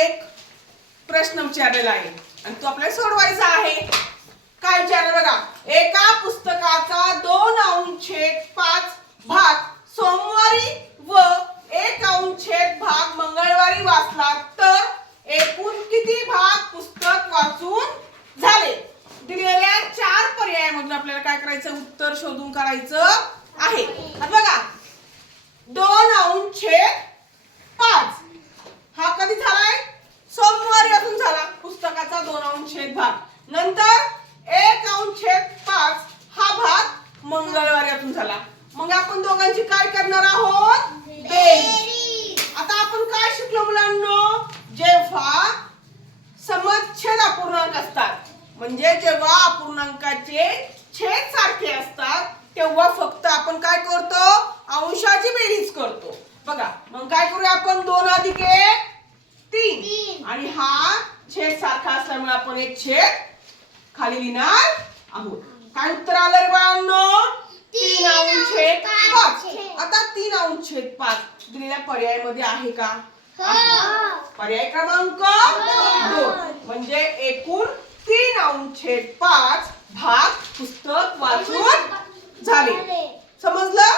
एक प्रश्न विचारलेला आहे आणि तो आपल्याला सोडवायचा आहे. काय विचारलं बघा. एका पुस्तकाचा 2/5 भाग सोमवारी व 1/5 भाग मंगळवारी वाचला तर एकूण किती भाग पुस्तक वाचून झाले. दिलेल्या 4 पर्यायामधून आपल्याला काय करायचं, उत्तर शोधून काढायचं आहे. आता बघा 2/5 हा कधी झालाय, सोमवारी वाचून झाला पुस्तकाचा 2/5 भाग. नंतर 1/5 हा भाग मंगळवारी वाचून झाला. मग आपण दोघांची काय करणार आहोत, बेरीज. आता आपण काय शिकलो मुलांनो, जेव्हा समछेद अपूर्णांक असतात म्हणजे जेव्हा अपूर्णांकाचे छेद सारखे असतात तेव्हा फक्त आपण काय करतो, अंशाची बेरीज करतो. बघा मग काय करूया आपण, 2 + 1 3 आणि हा छेद सारखा असल्यामुळे आपण एक छेद खाली लिहिणार आहोत. काय उत्तर आलं रे बाळांनो, 3/5. आता 3/5 दिलेल्या पर्यायामध्ये आहे का, पर्याय क्रमांक 2 म्हणजे एकूण 3/5 भाग पुस्तक वाचून झाले. समजलं.